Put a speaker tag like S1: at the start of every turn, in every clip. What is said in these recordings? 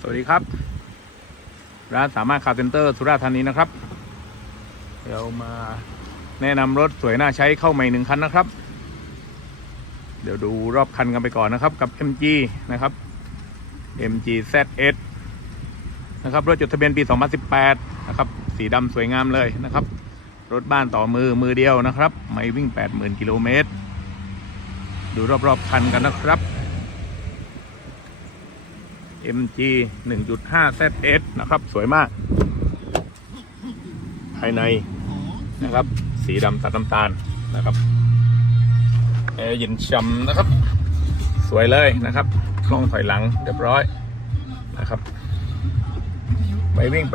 S1: สวัสดีครับ ร้านสามารถคาร์เซ็นเตอร์สุราษฎร์ธานีนะครับ เดี๋ยวมาแนะนำรถสวยน่าใช้เข้าใหม่หนึ่งคันนะครับ เดี๋ยวดูรอบคันกันไปก่อนนะครับกับ MG นะครับ MG ZS นะครับรถจดทะเบียนปี 2018 นะครับ สีดำสวยงามเลยนะครับ รถบ้านต่อมือมือเดียวนะครับ ไม่วิ่ง 80,000 กิโลเมตร ดูรอบๆคันกันนะครับ MG 1.5 ZS นะครับ สวยมาก ภายในนะครับ สีดำตัดน้ำตาลนะครับแอร์เย็นช่ำนะครับ สวยเลยนะครับกล้องถอยหลังเรียบร้อยนะครับ ไปวิ่ง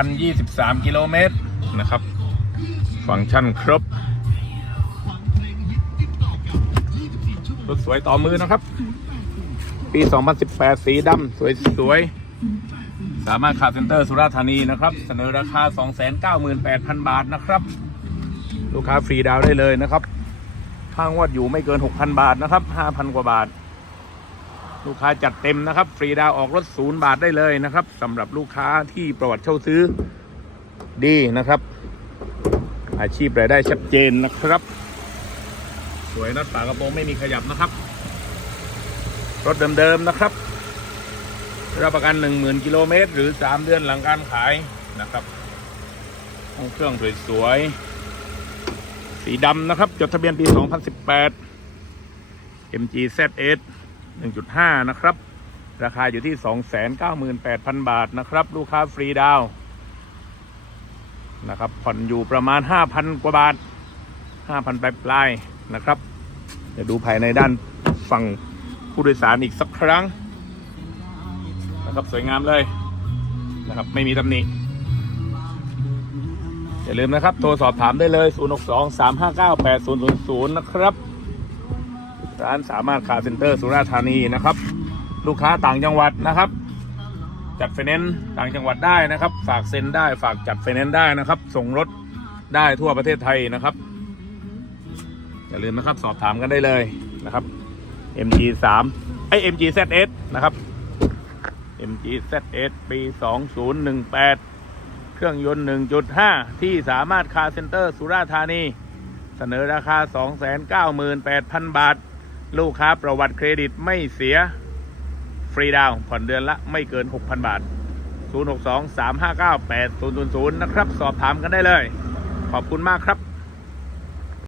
S1: 88,023 กิโลเมตรนะครับ ฟังก์ชันครบรถสวยต่อมือนะครับ ปี 2018 สีดำสวยๆ สามารถคาเซ็นเตอร์สุราษฎร์ธานีนะครับ เสนอราคา 298,000 บาทนะครับ ลูกค้าฟรีดาวได้เลยนะครับข้างวดอยู่ไม่เกิน 6,000 บาทนะครับ 5,000 กว่าบาท ลูกค้าจัดเต็มนะครับ ฟรีดาวออกรถศูนย์บาทได้เลยนะครับสำหรับลูกค้าที่ประวัติเช่าซื้อดีนะครับ อาชีพรายได้ชัดเจนนะครับ สวยนัดฝากระโปรงไม่มีขยับนะครับ รถเดิมๆนะครับ รับประกัน 10,000กิโลเมตรหรือ 3 เดือนหลังการขายนะครับห้องเครื่องสวยๆ สีดำนะครับ จดทะเบียนปี 2018 MG ZS 1.5 นะครับ ราคาอยู่ที่ 298,000 บาทนะครับ ลูกค้าฟรีดาวนะครับ ผ่อนอยู่ประมาณ 5,000 กว่าบาท 5,000ปลายๆนะครับ เดี๋ยวดูภายในด้านฝั่ง ผู้โดยสารอีกสักครั้งนะครับสวยงามเลยนะครับไม่มีตำหนิอย่าลืมนะครับ โทรสอบถามได้เลย 0 6 2 3 5 9 8 0 0 0 นะครับ ร้านสามารถคาเซ็นเตอร์สุราษฎร์ธานีนะครับ ลูกค้าต่างจังหวัดนะครับ จัดไฟแนนซ์ต่างจังหวัดได้นะครับ ฝากเซ็นได้ฝากจัดไฟแนนซ์ได้นะครับ ส่งรถได้ทั่วประเทศไทยนะครับ อย่าลืมนะครับสอบถามกันได้เลยนะครับ MG 3 ไอ MG ZS นะครับ MG ZS ปี 2018 เครื่องยนต์ 1.5 ที่สามารถคาเซ็นเตอร์สุราธานี เสนอราคา 298,000 บาท ลูกค้าประวัติเครดิตไม่เสีย ฟรีดาวน์ผ่อนเดือนละไม่เกิน 6,000 บาท 062 359 8000 นะครับ สอบถามกันได้เลย ขอบคุณมากครับ